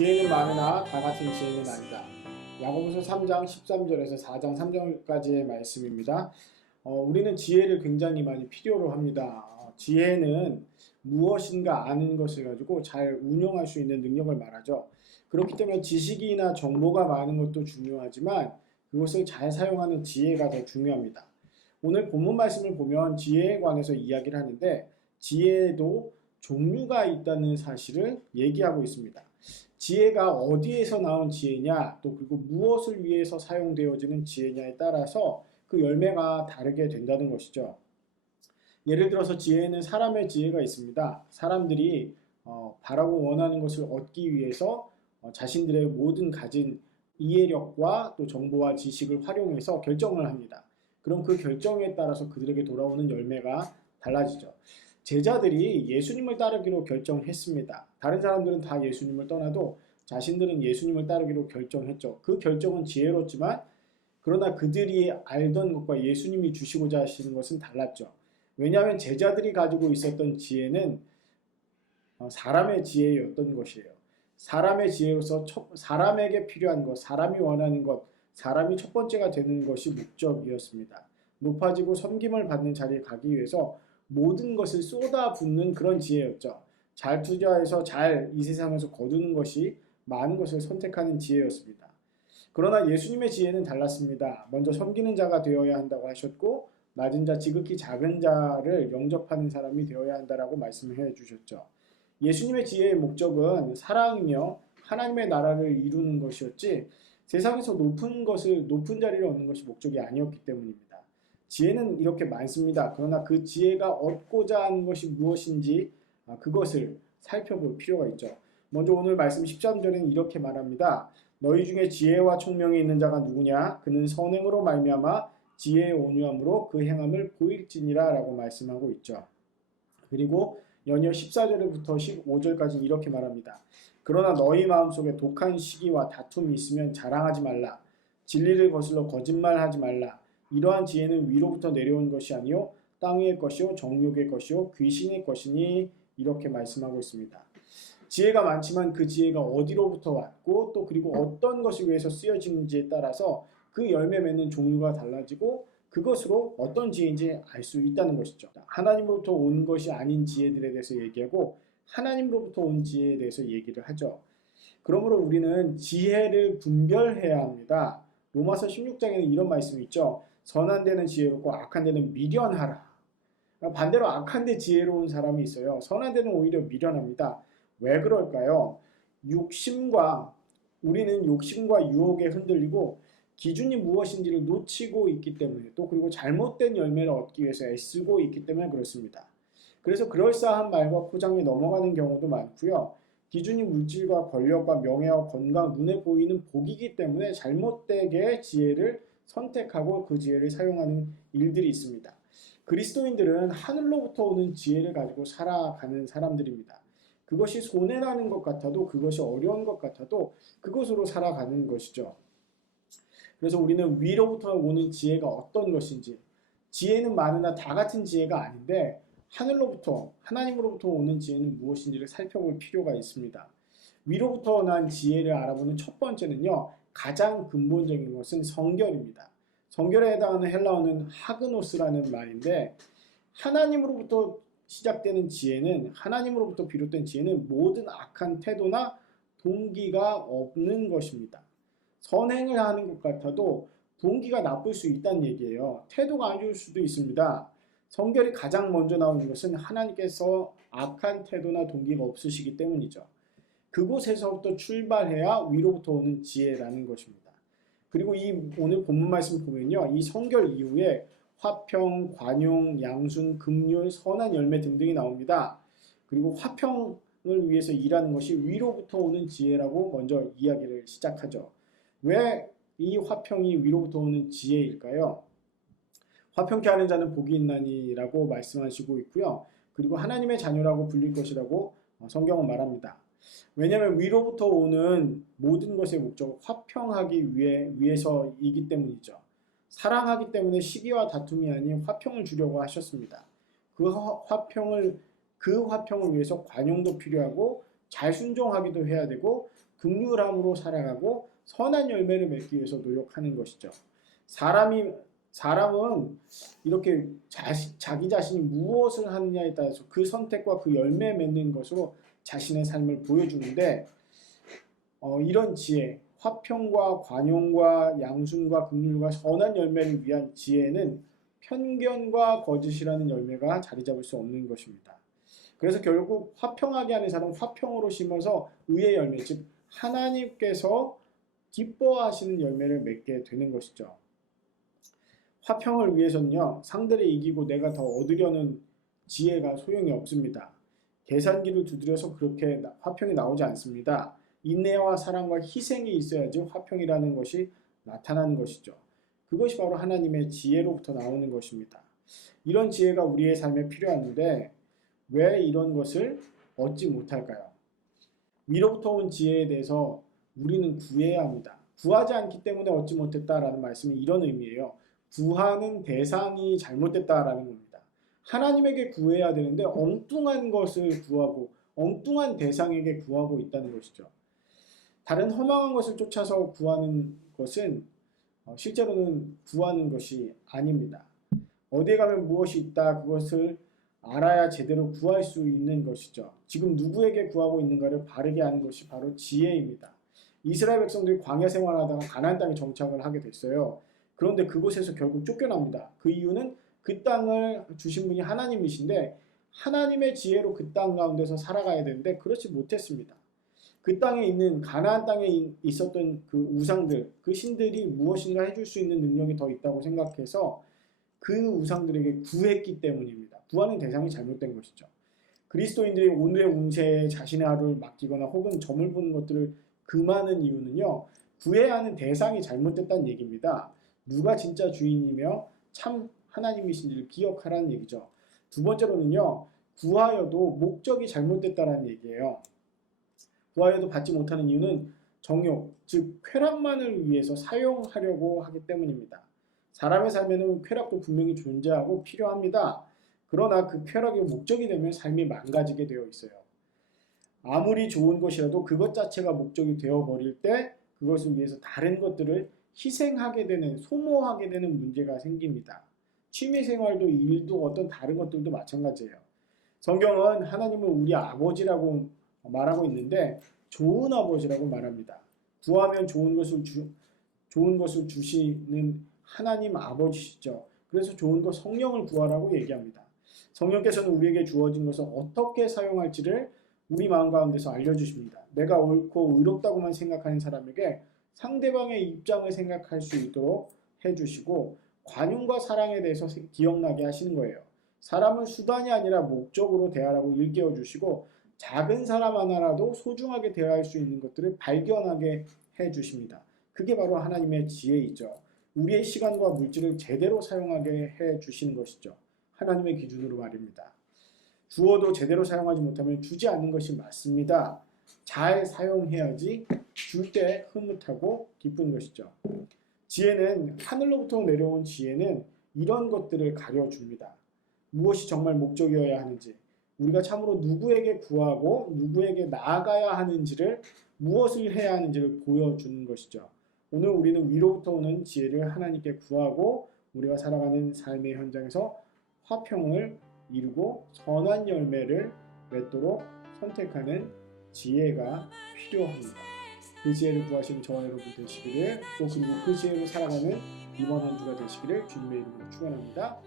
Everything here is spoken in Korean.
지혜는 많으나 다 같은 지혜는 아니다. 야고보서 3장 13절에서 4장 3절까지의 말씀입니다. 우리는 지혜를 굉장히 많이 필요로 합니다. 지혜는 무엇인가 아는 것을 가지고 잘 운용할 수 있는 능력을 말하죠. 그렇기 때문에 지식이나 정보가 많은 것도 중요하지만 그것을 잘 사용하는 지혜가 더 중요합니다. 오늘 본문 말씀을 보면 지혜에 관해서 이야기를 하는데 지혜에도 종류가 있다는 사실을 얘기하고 있습니다. 지혜가 어디에서 나온 지혜냐, 또 그리고 무엇을 위해서 사용되어지는 지혜냐에 따라서 그 열매가 다르게 된다는 것이죠. 예를 들어서 지혜는 사람의 지혜가 있습니다. 사람들이 바라고 원하는 것을 얻기 위해서 자신들의 모든 가진 이해력과 또 정보와 지식을 활용해서 결정을 합니다. 그럼 그 결정에 따라서 그들에게 돌아오는 열매가 달라지죠. 제자들이 예수님을 따르기로 결정했습니다. 다른 사람들은 다 예수님을 떠나도 자신들은 예수님을 따르기로 결정했죠. 그 결정은 지혜롭지만 그러나 그들이 알던 것과 예수님이 주시고자 하시는 것은 달랐죠. 왜냐하면 제자들이 가지고 있었던 지혜는 사람의 지혜였던 것이에요. 사람의 지혜로서 사람에게 필요한 것, 사람이 원하는 것, 사람이 첫 번째가 되는 것이 목적이었습니다. 높아지고 섬김을 받는 자리에 가기 위해서 모든 것을 쏟아붓는 그런 지혜였죠. 잘 투자해서 잘 이 세상에서 거두는 것이 많은 것을 선택하는 지혜였습니다. 그러나 예수님의 지혜는 달랐습니다. 먼저 섬기는 자가 되어야 한다고 하셨고 낮은 자, 지극히 작은 자를 영접하는 사람이 되어야 한다라고 말씀해 주셨죠. 예수님의 지혜의 목적은 사랑이며 하나님의 나라를 이루는 것이었지 세상에서 높은 자리를 얻는 것이 목적이 아니었기 때문입니다. 지혜는 이렇게 많습니다. 그러나 그 지혜가 얻고자 하는 것이 무엇인지 그것을 살펴볼 필요가 있죠. 먼저 오늘 말씀 13절에는 이렇게 말합니다. 너희 중에 지혜와 총명이 있는 자가 누구냐? 그는 선행으로 말미암아 지혜의 온유함으로 그 행함을 보일지니라 라고 말씀하고 있죠. 그리고 연이어 14절부터 15절까지 이렇게 말합니다. 그러나 너희 마음속에 독한 시기와 다툼이 있으면 자랑하지 말라. 진리를 거슬러 거짓말하지 말라. 이러한 지혜는 위로부터 내려온 것이 아니요 땅 위의 것이요 정욕의 것이요 귀신의 것이니 이렇게 말씀하고 있습니다. 지혜가 많지만 그 지혜가 어디로부터 왔고 또 그리고 어떤 것을 위해서 쓰여지는지에 따라서 그 열매 맺는 종류가 달라지고 그것으로 어떤 지혜인지 알 수 있다는 것이죠. 하나님으로부터 온 것이 아닌 지혜들에 대해서 얘기하고 하나님으로부터 온 지혜에 대해서 얘기를 하죠. 그러므로 우리는 지혜를 분별해야 합니다. 로마서 16장에는 이런 말씀이 있죠. 선한 데는 지혜롭고 악한 데는 미련하라. 반대로 악한 데 지혜로운 사람이 있어요. 선한 데는 오히려 미련합니다. 왜 그럴까요? 우리는 욕심과 유혹에 흔들리고 기준이 무엇인지를 놓치고 있기 때문에 또 그리고 잘못된 열매를 얻기 위해서 애쓰고 있기 때문에 그렇습니다. 그래서 그럴싸한 말과 포장에 넘어가는 경우도 많고요. 기준이 물질과 권력과 명예와 건강, 눈에 보이는 복이기 때문에 잘못되게 지혜를 선택하고 그 지혜를 사용하는 일들이 있습니다. 그리스도인들은 하늘로부터 오는 지혜를 가지고 살아가는 사람들입니다. 그것이 손해나는 것 같아도 그것이 어려운 것 같아도 그것으로 살아가는 것이죠. 그래서 우리는 위로부터 오는 지혜가 어떤 것인지 지혜는 많으나 다 같은 지혜가 아닌데 하나님으로부터 오는 지혜는 무엇인지를 살펴볼 필요가 있습니다. 위로부터 난 지혜를 알아보는 첫 번째는요. 가장 근본적인 것은 성결입니다. 성결에 해당하는 헬라어는 하그노스라는 말인데 하나님으로부터 시작되는 지혜는 하나님으로부터 비롯된 지혜는 모든 악한 태도나 동기가 없는 것입니다. 선행을 하는 것 같아도 동기가 나쁠 수 있다는 얘기예요. 태도가 안 좋을 수도 있습니다. 성결이 가장 먼저 나오는 것은 하나님께서 악한 태도나 동기가 없으시기 때문이죠. 그곳에서부터 출발해야 위로부터 오는 지혜라는 것입니다. 그리고 오늘 본문 말씀 보면요. 이 성결 이후에 화평, 관용, 양순, 긍휼, 선한 열매 등등이 나옵니다. 그리고 화평을 위해서 일하는 것이 위로부터 오는 지혜라고 먼저 이야기를 시작하죠. 왜 이 화평이 위로부터 오는 지혜일까요? 화평케 하는 자는 복이 있나니라고 말씀하시고 있고요. 그리고 하나님의 자녀라고 불릴 것이라고 성경은 말합니다. 왜냐하면 위로부터 오는 모든 것의 목적은 화평하기 위해서이기 때문이죠. 사랑하기 때문에 시기와 다툼이 아닌 화평을 주려고 하셨습니다. 그 화평을 위해서 관용도 필요하고 잘 순종하기도 해야 되고 긍휼함으로 살아가고 선한 열매를 맺기 위해서 노력하는 것이죠. 사람은 이렇게 자기 자신이 무엇을 하느냐에 따라서 그 선택과 그 열매 맺는 것으로 자신의 삶을 보여주는데 이런 지혜, 화평과 관용과 양순과 긍휼과 선한 열매를 위한 지혜는 편견과 거짓이라는 열매가 자리 잡을 수 없는 것입니다. 그래서 결국 화평하게 하는 사람은 화평으로 심어서 의의 열매, 즉 하나님께서 기뻐하시는 열매를 맺게 되는 것이죠. 화평을 위해서는요, 상대를 이기고 내가 더 얻으려는 지혜가 소용이 없습니다. 계산기를 두드려서 그렇게 화평이 나오지 않습니다. 인내와 사랑과 희생이 있어야지 화평이라는 것이 나타나는 것이죠. 그것이 바로 하나님의 지혜로부터 나오는 것입니다. 이런 지혜가 우리의 삶에 필요한데 왜 이런 것을 얻지 못할까요? 위로부터 온 지혜에 대해서 우리는 구해야 합니다. 구하지 않기 때문에 얻지 못했다라는 말씀이 이런 의미예요. 구하는 대상이 잘못됐다라는 겁니다. 하나님에게 구해야 되는데 엉뚱한 것을 구하고 엉뚱한 대상에게 구하고 있다는 것이죠. 다른 허망한 것을 쫓아서 구하는 것은 실제로는 구하는 것이 아닙니다. 어디에 가면 무엇이 있다 그것을 알아야 제대로 구할 수 있는 것이죠. 지금 누구에게 구하고 있는가를 바르게 아는 것이 바로 지혜입니다. 이스라엘 백성들이 광야 생활하다가 가나안 땅에 정착을 하게 됐어요. 그런데 그곳에서 결국 쫓겨납니다. 그 이유는 그 땅을 주신 분이 하나님이신데 하나님의 지혜로 그 땅 가운데서 살아가야 되는데 그렇지 못했습니다. 그 땅에 있는 가나안 땅에 있었던 그 우상들, 그 신들이 무엇인가 해줄 수 있는 능력이 더 있다고 생각해서 그 우상들에게 구했기 때문입니다. 구하는 대상이 잘못된 것이죠. 그리스도인들이 오늘의 운세에 자신의 하루를 맡기거나 혹은 점을 보는 것들을 금하는 이유는요. 구해야 하는 대상이 잘못됐다는 얘기입니다. 누가 진짜 주인이며 참 하나님이신지를 기억하라는 얘기죠. 두 번째로는요. 구하여도 목적이 잘못됐다는 얘기예요. 구하여도 받지 못하는 이유는 정욕, 즉 쾌락만을 위해서 사용하려고 하기 때문입니다. 사람의 삶에는 쾌락도 분명히 존재하고 필요합니다. 그러나 그 쾌락이 목적이 되면 삶이 망가지게 되어 있어요. 아무리 좋은 것이라도 그것 자체가 목적이 되어버릴 때 그것을 위해서 다른 것들을 희생하게 되는, 소모하게 되는 문제가 생깁니다. 취미생활도 일도 어떤 다른 것들도 마찬가지예요. 성경은 하나님을 우리 아버지라고 말하고 있는데 좋은 아버지라고 말합니다. 구하면 좋은 것을 주시는 하나님 아버지시죠. 그래서 좋은 것 성령을 구하라고 얘기합니다. 성령께서는 우리에게 주어진 것을 어떻게 사용할지를 우리 마음 가운데서 알려주십니다. 내가 옳고 의롭다고만 생각하는 사람에게 상대방의 입장을 생각할 수 있도록 해주시고 관용과 사랑에 대해서 기억나게 하시는 거예요. 사람을 수단이 아니라 목적으로 대하라고 일깨워 주시고 작은 사람 하나라도 소중하게 대할 수 있는 것들을 발견하게 해주십니다. 그게 바로 하나님의 지혜이죠. 우리의 시간과 물질을 제대로 사용하게 해주시는 것이죠. 하나님의 기준으로 말입니다. 주어도 제대로 사용하지 못하면 주지 않는 것이 맞습니다. 잘 사용해야지 줄 때 흐뭇하고 기쁜 것이죠. 지혜는 하늘로부터 내려온 지혜는 이런 것들을 가려줍니다. 무엇이 정말 목적이어야 하는지, 우리가 참으로 누구에게 구하고 누구에게 나아가야 하는지를 무엇을 해야 하는지를 보여주는 것이죠. 오늘 우리는 위로부터 오는 지혜를 하나님께 구하고 우리가 살아가는 삶의 현장에서 화평을 이루고 선한 열매를 맺도록 선택하는 지혜가 필요합니다. 그 지혜를 구하시는 저와 여러분 되시기를, 또 그리고 그 지혜로 살아가는 이번 한 주가 되시기를 주님의 이름으로 축원합니다.